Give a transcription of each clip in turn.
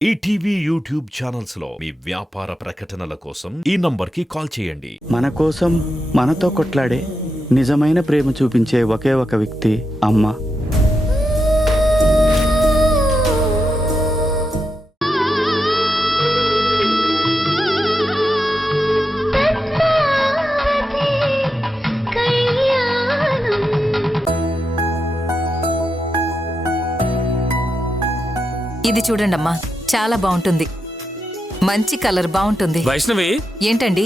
ETV YouTube channels లో మీ వ్యాపార ప్రకటనల కోసం ఈ నంబర్కి కాల్ చేయండి. మన కోసం మనతో కొట్లాడే నిజమైన ప్రేమ చూపించే ఒకే ఒక వ్యక్తి అమ్మ. ఇది చూడండమ్మా, చాలా బాగుంటుంది. మంచి కలర్ బాగుంటుంది. వైష్ణవి, ఏంటండి?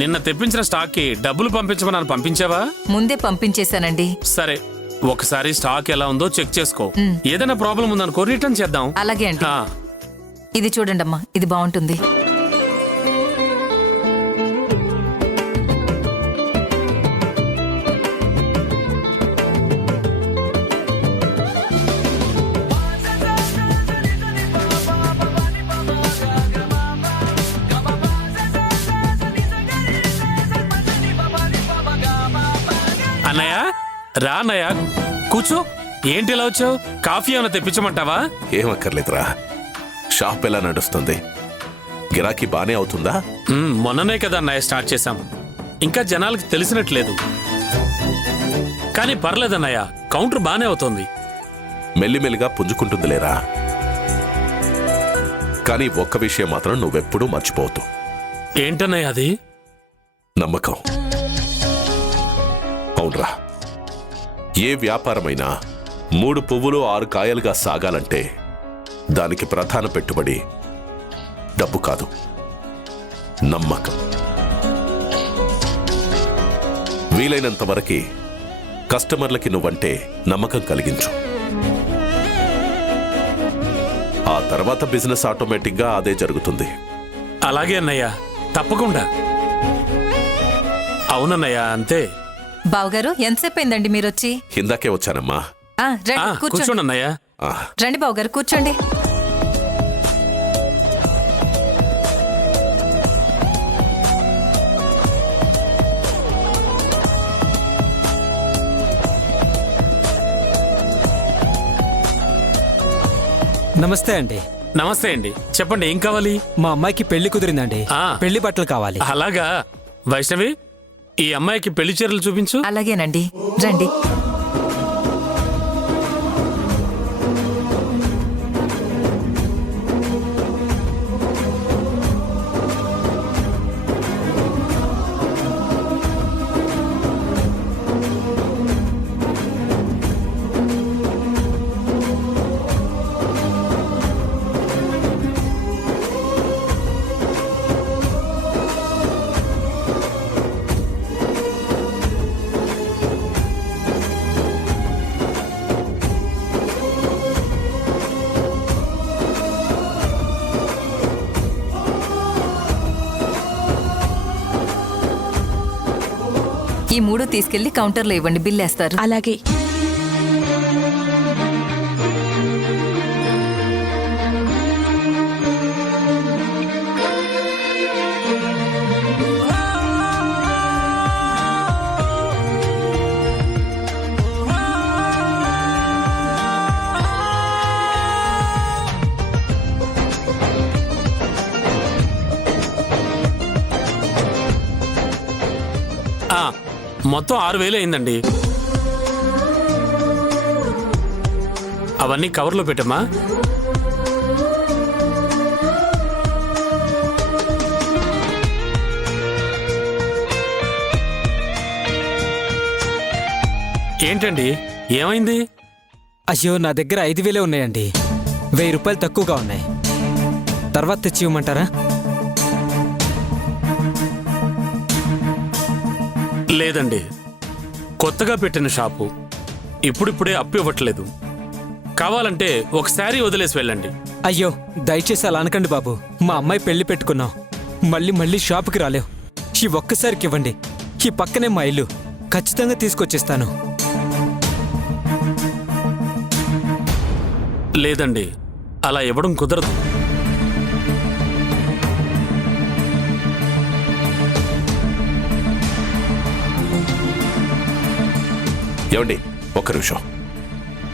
నిన్న తెప్పించిన స్టాక్ కి డబ్బులు పంపించమని పంపించావా? ముందే పంపించేశానండి. సరే, ఒకసారి స్టాక్ ఎలా ఉందో చెక్ చేసుకో. ఏదైనా ప్రాబ్లం ఉందనుకో రిటర్న్ చేద్దాం. అలాగే అండి. ఇది చూడండమ్మా, ఇది బాగుంటుంది. అన్నయ్య, రా అన్నయ్య, కూర్చో. ఏంటి ఇలా వచ్చావు? కాఫీ ఏమైనా తెప్పించమంటావా? ఏమక్కర్లేదురా. షాప్ ఎలా నడుస్తుంది? గిరాకీ బానే అవుతుందా? మొన్ననే కదా అన్నయ్య స్టార్ట్ చేశాం. ఇంకా జనాలకి తెలిసినట్లేదు. కానీ పర్లేదన్నయ్య, కౌంటర్ బానే అవుతోంది. మెల్లిమెల్లిగా పుంజుకుంటుందిలేరా. కానీ ఒక్క విషయం మాత్రం నువ్వెప్పుడూ మర్చిపోవద్దు. ఏంటన్నయ్య అది? నమ్మకం. అవునరా, ఏ వ్యాపారమైనా 3 పువ్వులు 6 కాయలుగా సాగాలంటే దానికి ప్రధాన పెట్టుబడి డబ్బు కాదు, నమ్మకం. వీలైనంత వరకు కస్టమర్లకి నువ్వంటే నమ్మకం కలిగించు. ఆ తర్వాత బిజినెస్ ఆటోమేటిక్గా అదే జరుగుతుంది. అలాగే అన్నయ్య, తప్పకుండా. అవునన్నయ్య, అంతే. బావగారు, ఎంతసేపు అయిందండి మీరొచ్చి? ఇందాకే వచ్చానమ్మా. రండి, కూర్చోండి. కూర్చోండి అన్నయ్య. రండి బావగారు, కూర్చోండి. నమస్తే అండి. నమస్తే అండి, చెప్పండి, ఏం కావాలి? మా అమ్మాయికి పెళ్లి కుదిరిందండి. పెళ్లి బట్టలు కావాలి. అలాగా. వైష్ణవి, ఈ అమ్మాయికి పెళ్లి చీరలు చూపించు. అలాగేనండి, రండి. ఈ 3 తీసుకెళ్లి కౌంటర్లో ఇవ్వండి, బిల్ వేస్తారు. అలాగే. మొత్తం 6,000 అయిందండి. అవన్నీ కవర్లో పెట్టమ్మా. ఏంటండి, ఏమైంది? అయ్యో, నా దగ్గర 5,000 ఉన్నాయండి. 1000 రూపాయలు తక్కువగా ఉన్నాయి. తర్వాత తెచ్చి ఇవ్వమంటారా? లేదండి, కొత్తగా పెట్టిన షాపు, ఇప్పుడిప్పుడే అప్పు ఇవ్వట్లేదు. కావాలంటే ఒకసారి వదిలేసి వెళ్ళండి. అయ్యో, దయచేసి అలా అనకండి బాబు. మా అమ్మాయి పెళ్లి పెట్టుకున్నాం. మళ్ళీ షాపుకి రాలేవు. ఈ ఒక్కసారికి ఇవ్వండి. ఈ పక్కనే మా ఇల్లు. ఖచ్చితంగా తీసుకొచ్చేస్తాను. లేదండి, అలా ఇవ్వడం కుదరదు. ఏమండి, ఒక్క నిమిషం.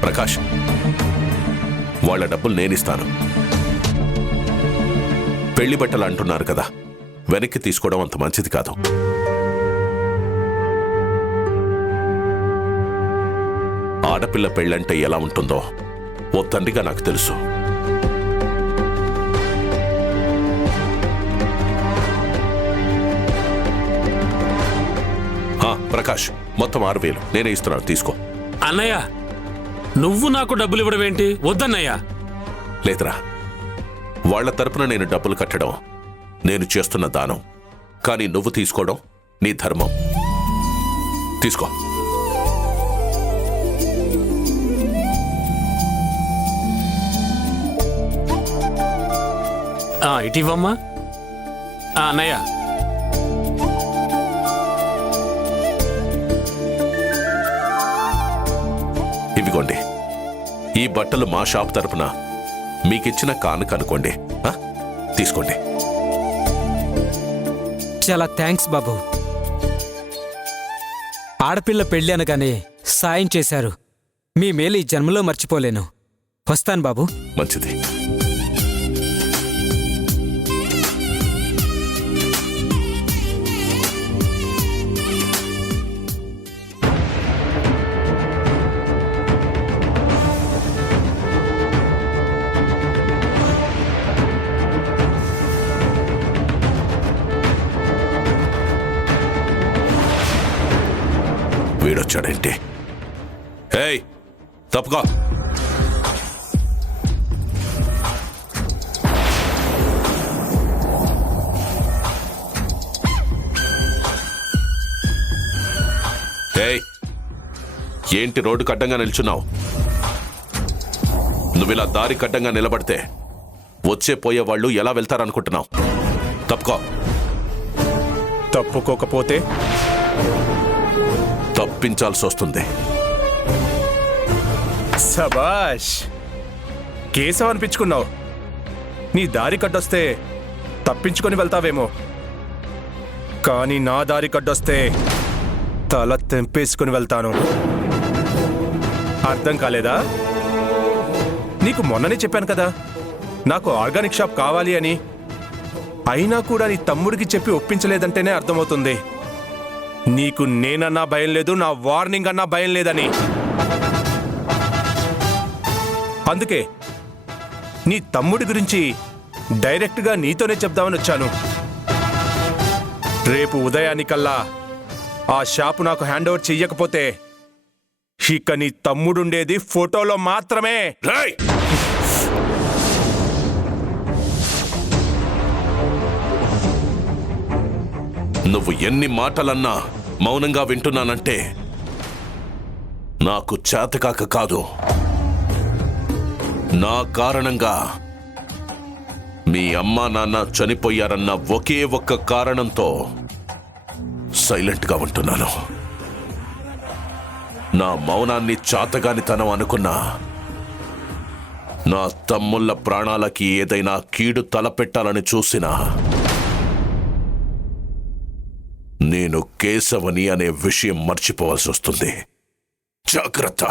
ప్రకాష్, వాళ్ళ డబ్బులు నేనిస్తాను. పెళ్లి బట్టలు అంటున్నారు కదా, వెనక్కి తీసుకోవడం అంత మంచిది కాదు. ఆడపిల్ల పెళ్ళంటే ఎలా ఉంటుందో ఓ తండ్రిగా నాకు తెలుసు. ప్రకాష్, మొత్తం 6,000 నేనే ఇస్తున్నాను, తీసుకో. అన్నయ్య, నువ్వు నాకు డబ్బులు ఇవ్వడం ఏంటి? వద్దన్నయ్యా. లేదురా, వాళ్ల తరపున నేను డబ్బులు కట్టడం నేను చేస్తున్న దానం, కానీ నువ్వు తీసుకోవడం నీ ధర్మం. తీసుకో. ఇటీవమ్మా. అన్నయ్య, ఇవిగోండి, ఈ బట్టలు మా షాప్ తరపున మీకిచ్చిన కానుక అనుకోండి. తీసుకోండి. చాలా థ్యాంక్స్ బాబు. ఆడపిల్ల పెళ్ళి అనగానే సాయం చేశారు. మీ మేలు ఈ జన్మలో మర్చిపోలేను. వస్తాను బాబు. మంచిది. వీడొచ్చాడేంటి? ఏయ్, తప్పుకో. ఏయ్, ఏంటి రోడ్డు కడ్డంగా నిల్చున్నావు? నువ్విలా దారి కడ్డంగా నిలబడితే వచ్చే పోయే వాళ్ళు ఎలా వెళ్తారనుకుంటున్నావు? తప్పుకో. తప్పుకోకపోతే తప్పించాల్సి వస్తుంది. సబాష్, కేశవ్ అనిపించుకున్నావు. నీ దారి కడ్డొస్తే తప్పించుకొని వెళ్తావేమో, కానీ నా దారి కడ్డొస్తే తల తెంపేసుకుని వెళ్తాను. అర్థం కాలేదా? నీకు మొన్ననే చెప్పాను కదా నాకు ఆర్గానిక్ షాప్ కావాలి అని. అయినా కూడా నీ తమ్ముడికి చెప్పి ఒప్పించలేదంటేనే అర్థమవుతుంది నీకు నేనన్నా భయం లేదు, నా వార్నింగ్ అన్నా భయం లేదని. అందుకే నీ తమ్ముడి గురించి డైరెక్ట్గా నీతోనే చెప్దామని వచ్చాను. రేపు ఉదయానికల్లా ఆ షాపు నాకు హ్యాండ్ ఓవర్ చెయ్యకపోతే ఇక నీ తమ్ముడుండేది ఫోటోలో మాత్రమే. రేయ్, నువ్వు ఎన్ని మాటలన్నా మౌనంగా వింటున్నానంటే నాకు చేతకాక కాదు. నా కారణంగా మీ అమ్మా నాన్న చనిపోయారన్న ఒకే ఒక్క కారణంతో సైలెంట్గా ఉంటున్నాను. నా మౌనాన్ని చాతగానితనం అనుకున్నా నా తమ్ముళ్ళ ప్రాణాలకి ఏదైనా కీడు తలపెట్టాలని చూసినా నేను కేశవని అనే విషయం మర్చిపోవాల్సి వస్తుంది. జాగ్రత్త.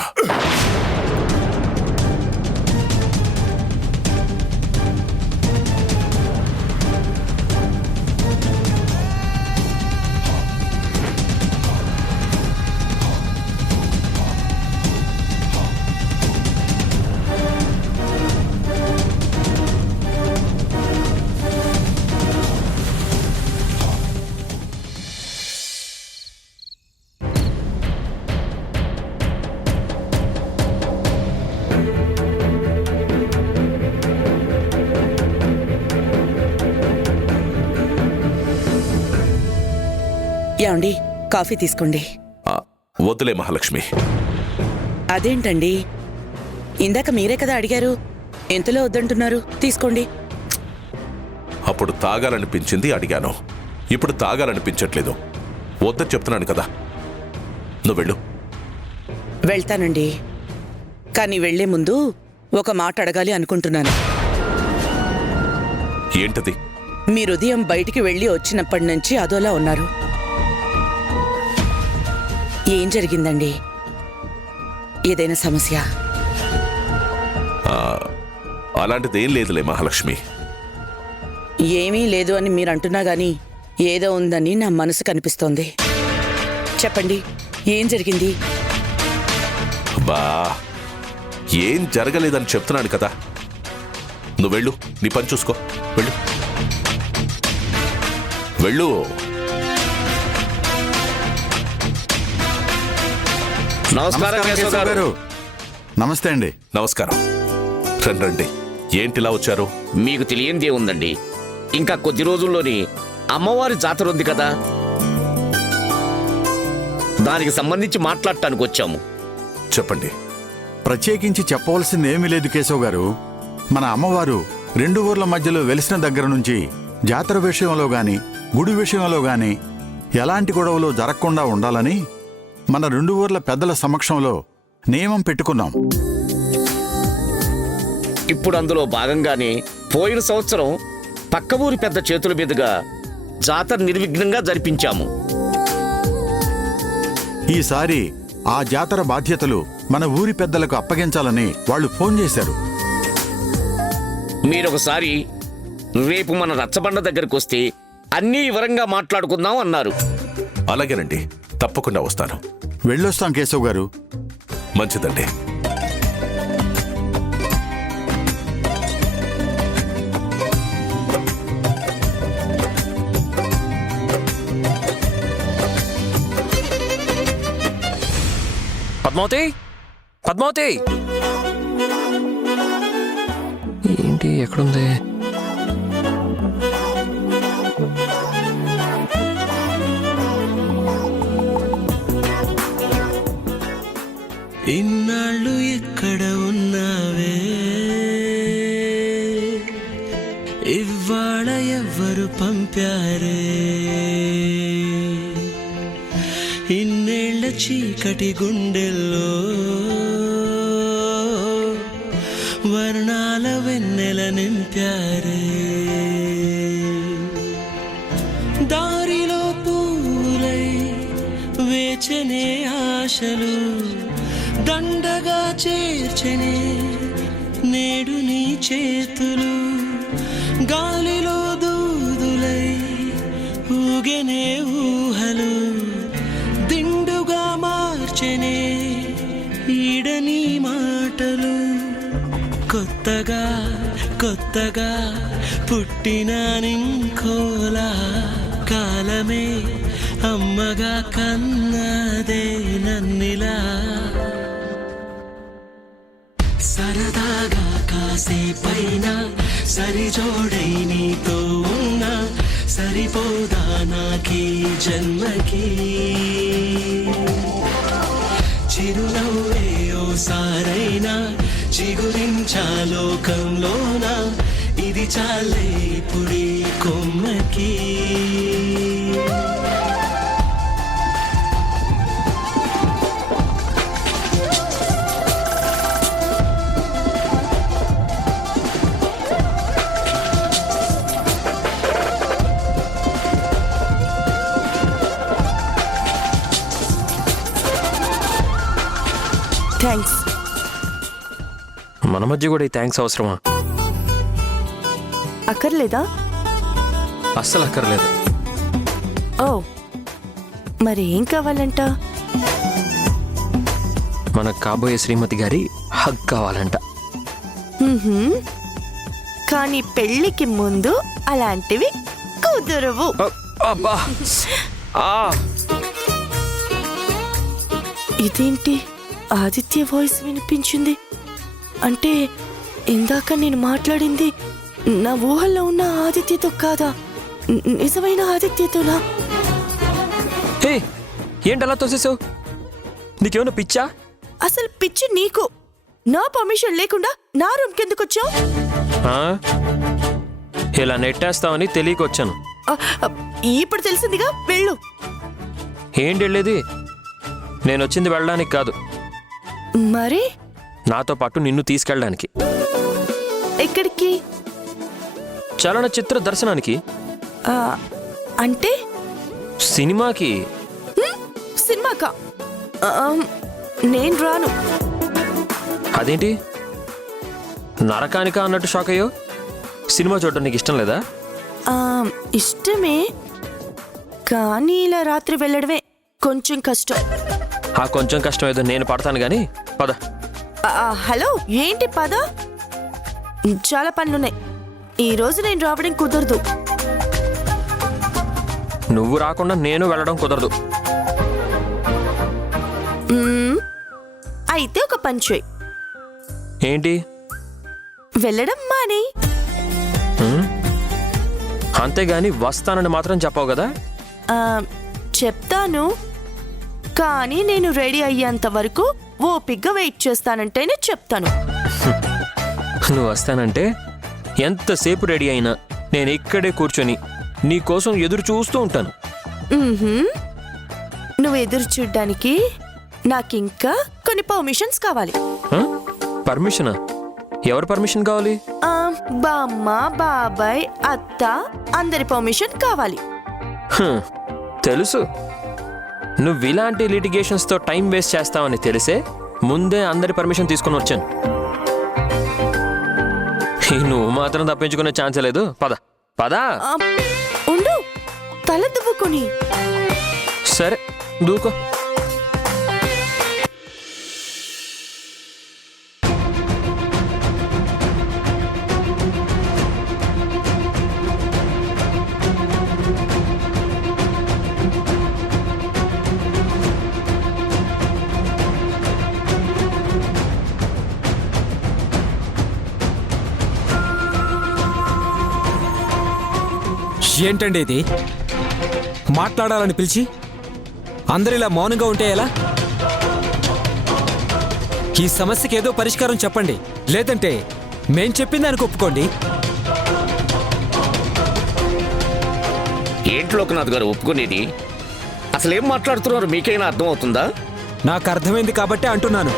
యాండి, కాఫీ తీసుకోండి. వద్దులే మహాలక్ష్మి. అదేంటండి, ఇందాక మీరే కదా అడిగారు, ఎంతలో వద్దంటున్నారు? తీసుకోండి. అప్పుడు తాగాలనిపించింది, అడిగాను. ఇప్పుడు తాగాలనిపించట్లేదు. వద్దని చెప్తున్నాను కదా. నువ్వు వెళ్ళు. వెళ్తానండి, కానీ వెళ్లే ముందు ఒక మాట అడగాలి అనుకుంటున్నాను. ఏంటది? మీరు ఉదయం బయటికి వెళ్ళి వచ్చినప్పటి నుంచి అదోలా ఉన్నారు. ఏం జరిగిందండి? ఏదైనా సమస్య? అలాంటిదేం లేదులే మహాలక్ష్మి. ఏమీ లేదు అని మీరు అంటున్నా గానీ ఏదో ఉందని నా మనసు కనిపిస్తోంది. చెప్పండి, ఏం జరిగింది? బా ఏం జరగలేదని చెప్తున్నాను కదా. నువ్వు వెళ్ళు, నీ పని చూసుకో. వెళ్ళు వెళ్ళు. నమస్కారం కేశవ్ గారు. నమస్తే అండి. నమస్కారం. రండి రండి. ఏంటిలా వచ్చారు? మీకు తెలియందే ఉందండి, ఇంకా కొద్ది రోజుల్లోని అమ్మవారి జాతర ఉంది కదా, దానికి సంబంధించి మాట్లాడటానికి వచ్చాము. చెప్పండి. ప్రత్యేకించి చెప్పవలసింది ఏమీ లేదు కేశవ్ గారు. మన అమ్మవారు 2 ఊర్ల మధ్యలో వెలిసిన దగ్గర నుంచి జాతర విషయంలో గాని గుడి విషయంలో గాని ఎలాంటి గొడవలు జరగకుండా ఉండాలని మన 2 ఊర్ల పెద్దల సమక్షంలో నియమం పెట్టుకున్నాం. ఇప్పుడు అందులో భాగంగానే పోయిన సంవత్సరం పక్క ఊరి పెద్ద చేతుల మీదుగా జాతర నిర్విఘ్నంగా జరిపించాము. ఈసారి ఆ జాతర బాధ్యతలు మన ఊరి పెద్దలకు అప్పగించాలని వాళ్ళు ఫోన్ చేశారు. మీరొకసారి రేపు మన రచ్చబండ దగ్గరకు వస్తే అన్నీ వివరంగా మాట్లాడుకుందాం అన్నారు. అలాగేనండి, తప్పకుండా వస్తాను. వెళ్ళొస్తాం కేశవ్ గారు. మంచిదండి. పద్మావతి, పద్మావతి ఏంటి ఎక్కడుంది? ఇన్నాళ్ళు ఎక్కడ ఉన్నావే, ఇవాళ ఎవ్వరు పంపారే, ఇన్నేళ్ల చీకటి గుండెల్లో వర్ణాల వెన్నెల నింపారే, దారిలో పూలై వేచనే ఆశలు దండగా చేర్చనే నేడు నీ చేతులు, గాలిలో దూదులై ఊగెనే ఊహలు దిండుగా మార్చెనే ఈడని మాటలు, కొత్తగా కొత్తగా పుట్టిన నింకోలా కాలమే అమ్మగా కన్నదే నన్నిలా, సరదాగా కాసేపైన సరిజోడై నీతో ఉన్నా సరిపోదా నాకీ జన్మకి, చిరునవ్వే ఓసారైనా చిగురించా లోకంలోన, ఇది చాలే పుడి కొమ్మకి. థ్యాంక్స్. మన మధ్య కూడా ఈ థ్యాంక్స్ అవసరమా? అక్కర్లేదా? అస్సలు అక్కర్లేదు. ఓ, మరి ఏం కావాలంట? మనకు కాబోయే శ్రీమతి గారి హగ్ కావాలంట. కానీ పెళ్ళికి ముందు అలాంటివి కుదరవు. అబ్బా, ఇదేంటి ఆదిత్య వాయిస్ వినిపించింది? అంటే ఇందాక నేను మాట్లాడింది నా ఊహల్లో ఉన్న ఆదిత్యతో కాదా, నిజమైన ఆదిత్యతోనా? హే, ఏంటలా తోసేసావు? నీకేమైనా పిచ్చా? అసలు పిచ్చి నీకు. నా పర్మిషన్ లేకుండా నా రూమ్ కిందకు వచ్చావు. ఇలా నెట్టేస్తావని తెలియకొచ్చాను. ఇప్పుడు తెలిసిందిగా, వెళ్ళు. ఏంటి వెళ్ళేది? నేను వచ్చింది వెళ్ళడానికి కాదు, మరి నాతో పాటు నిన్ను తీసుకెళ్ళడానికి. ఎక్కడికి? చలనచిత్ర దర్శనానికి. అంటే సినిమాకి. సినిమాకా? నేను రాను. అదేంటి నరకానికా అన్నట్టు షాక్ అయ్యో? సినిమా చూడడం నీకు ఇష్టం లేదా? ఇష్టమే, కానీ ఇలా రాత్రి వెళ్ళడమే కొంచెం కష్టం. ఆ కొంచెం కష్టం ఏదో నేను పడతాను గాని పద. హలో, ఏంటి పద? చాలా పనులున్నాయి. ఈరోజు నేను రావడం కుదరదు. నువ్వు రాకుండా నేను వెళ్ళడం కుదరదు. అయితే ఒక పని చేయి, ఏంటి? వెళ్ళడం మానే. అంతేగాని వస్తానని మాత్రం చెప్పావు కదా. చెప్తాను, కానీ నేను రెడీ అయ్యేంత వరకు ఓపిగ్గా వెయిట్ చేస్తానంటేనే చెప్తాను. నువ్వు వస్తానంటే ఎంతసేపు రెడీ అయినా నేను ఇక్కడే కూర్చొని నీ కోసం ఎదురు చూస్తూ ఉంటాను. నువ్వు ఎదురు చూడ్డానికి నాకింకా కొన్ని పర్మిషన్స్ కావాలి. పర్మిషనా? ఎవరి పర్మిషన్ కావాలి? బామ్మ, బాబాయ్, అత్త అందరి పర్మిషన్ కావాలి. తెలుసు, నువ్వు ఇలాంటి లిటిగేషన్స్తో టైం వేస్ట్ చేస్తావని తెలిసే ముందే అందరి పర్మిషన్ తీసుకుని వచ్చాను. నువ్వు మాత్రం తప్పించుకునే ఛాన్స్ లేదు. పద పద. ఉండు, తల దువ్వుకొని. సరే దూకో. ఏంటండి ఇది? మాట్లాడాలని పిలిచి అందరిలా మౌనంగా ఉంటే ఎలా? ఈ సమస్యకి ఏదో పరిష్కారం చెప్పండి, లేదంటే మేం చెప్పింది దానికి ఒప్పుకోండి. ఏంటి లోకనాథ్ గారు ఒప్పుకునేది? అసలు ఏం మాట్లాడుతున్నారు మీకైనా అర్థం అవుతుందా? నాకు అర్థమైంది కాబట్టి అంటున్నాను.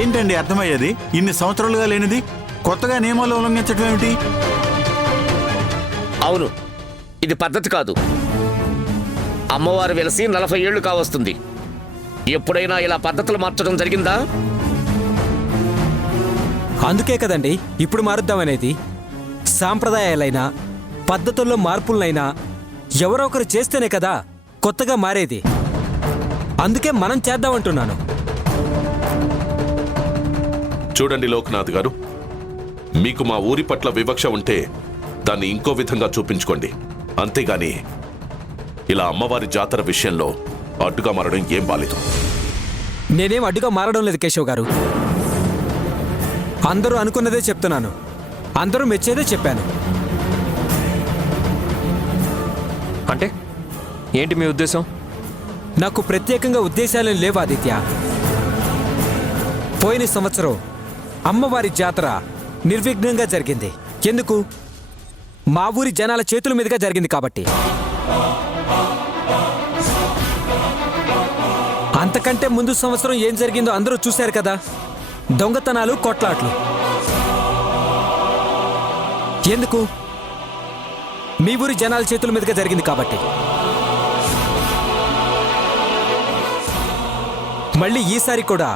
ఏంటండి అర్థమయ్యేది? ఇన్ని సంవత్సరాలుగా లేనిది కొత్తగా నియమాలు ఉల్లంఘించడం ఏమిటి? అవును, ఇది పద్ధతి కాదు. అమ్మవారు వెలిసి 40 ఏళ్లు కావస్తుంది. ఎప్పుడైనా ఇలా పద్ధతులు మార్చడం జరిగిందా? అందుకే కదండి ఇప్పుడు మారుద్దామనేది. సాంప్రదాయాలైనా పద్ధతుల్లో మార్పులనైనా ఎవరో ఒకరు చేస్తేనే కదా కొత్తగా మారేది. అందుకే మనం చేద్దామంటున్నాను. చూడండి లోక్నాథ్ గారు, మీకు మా ఊరి పట్ల వివక్ష ఉంటే దాన్ని ఇంకో విధంగా చూపించుకోండి. అంతేగాని ఇలా అమ్మవారి జాతర విషయంలో అడ్డుగా మారడం ఏం బాలేదు. నేనేం అడ్డుగా మారడం లేదు కేశవ్ గారు. అందరూ అనుకున్నదే చెప్తున్నాను, అందరూ మెచ్చేదే చెప్పాను. అంటే ఏంటి మీ ఉద్దేశం? నాకు ప్రత్యేకంగా ఉద్దేశాలేం లేవు ఆదిత్య. పోయిన సంవత్సరం అమ్మవారి జాతర నిర్విఘ్నంగా జరిగింది. ఎందుకు? మా ఊరి జనాల చేతుల మీదుగా జరిగింది కాబట్టి. అంతకంటే ముందు సంవత్సరం ఏం జరిగిందో అందరూ చూశారు కదా. దొంగతనాలు, కొట్లాట్లు. ఎందుకు? మీ ఊరి జనాల చేతుల మీదుగా జరిగింది కాబట్టి. మళ్ళీ ఈసారి కూడా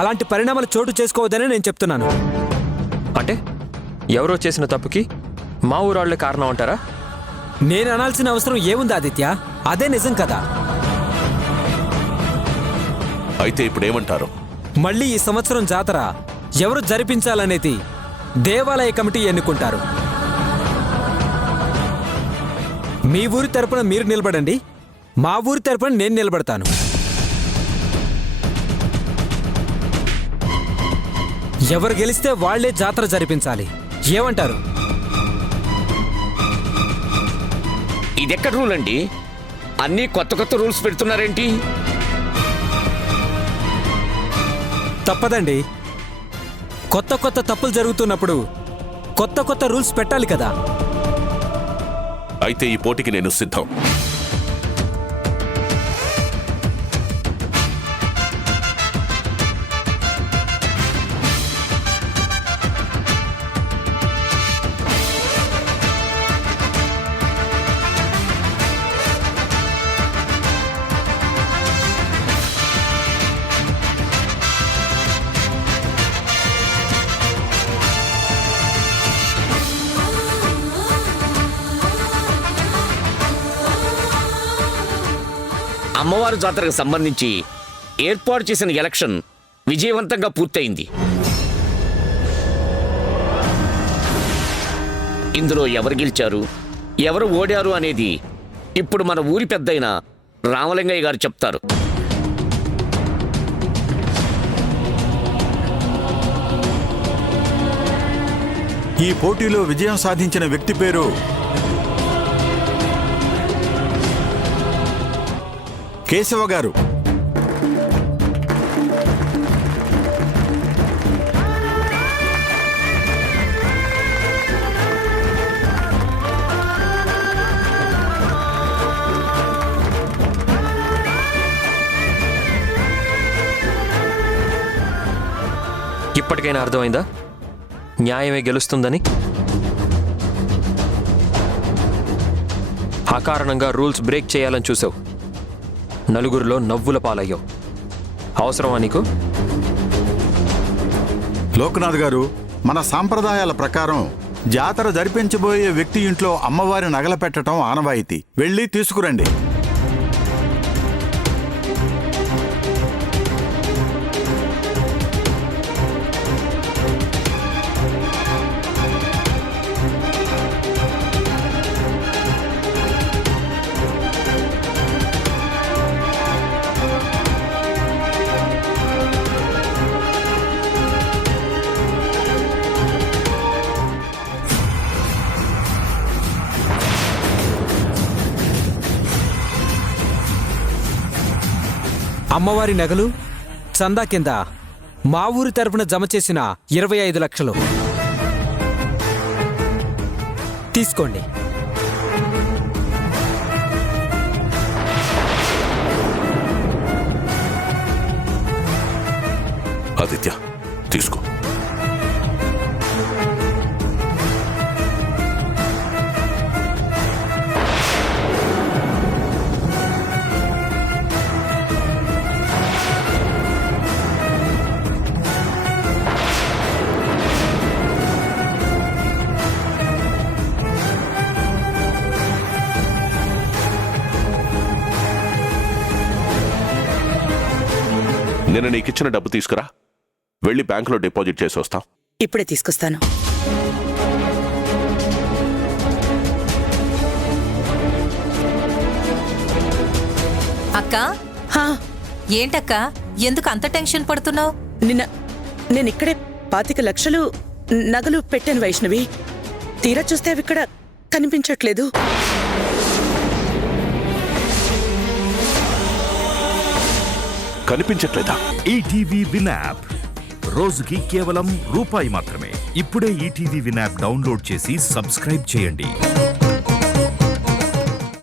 అలాంటి పరిణామాలు చోటు చేసుకోవద్దని నేను చెప్తున్నాను. అంటే ఎవరో చేసిన తప్పుకి మా ఊరాళ్లే కారణం అంటారా? నేను అనాల్సిన అవసరం ఏముంది ఆదిత్య? అదే నిజం కదా. అయితే ఇప్పుడేమంటారు? మళ్ళీ ఈ సంవత్సరం జాతర ఎవరు జరిపించాలనేది దేవాలయ కమిటీ ఎన్నుకుంటారు. మీ ఊరి తరపున మీరు నిలబడండి, మా ఊరి తరపున నేను నిలబడతాను. ఎవరు గెలిస్తే వాళ్లే జాతర జరిపించాలి. ఏమంటారు? ఇదెక్కడ రూల్ అండి? అన్నీ కొత్త కొత్త రూల్స్ పెడుతున్నారేంటి? తప్పదండి. కొత్త కొత్త తప్పులు జరుగుతున్నప్పుడు కొత్త కొత్త రూల్స్ పెట్టాలి కదా. అయితే ఈ పోటీకి నేను సిద్ధం. అమ్మవారు జాతరకు సంబంధించి ఏర్పాటు చేసిన ఎలక్షన్ విజయవంతంగా పూర్తయింది. ఇందులో ఎవరు గెలిచారు, ఎవరు ఓడారు అనేది ఇప్పుడు మన ఊరి పెద్దయిన రామలింగయ్య గారు చెప్తారు. ఈ పోటీలో విజయం సాధించిన వ్యక్తి పేరు కేశవ గారు. ఇప్పటికైనా అర్థమైందా న్యాయమే గెలుస్తుందని? అకారణంగా రూల్స్ బ్రేక్ చేయాలని చూసావు, నలుగురిలో నవ్వుల పాలయ్యావు. అవసరమా నీకు? లోకనాథ్ గారు, మన సాంప్రదాయాల ప్రకారం జాతర జరిపించబోయే వ్యక్తి ఇంట్లో అమ్మవారి నగల పెట్టడం ఆనవాయితీ. వెళ్ళి తీసుకురండి. అమ్మవారి నగలు చందా కింద మా ఊరి తరపున జమ చేసిన 25 లక్షలు తీసుకోండి. ఆదిత్య, తీసుకో. నేను నీకిచ్చిన డబ్బు తీసుకురా, వెళ్ళి బ్యాంకులో డిపాజిట్ చేసి వస్తాం. ఇప్పుడే తీసుకొస్తాను. అక్క, ఏంటక్క ఎందుకు అంత టెన్షన్ పడుతున్నావు? నేను ఇక్కడే 25 లక్షలు నగలు పెట్టాను వైష్ణవి. తీరా చూస్తే అవి ఇక్కడ కనిపించట్లేదు. కనిపించట్లేదా? ఈటీవీ విన్ యాప్ రోజుకి కేవలం రూపాయి మాత్రమే. ఇప్పుడే ఈటీవీ విన్ యాప్ డౌన్లోడ్ చేసి సబ్స్క్రైబ్ చేయండి.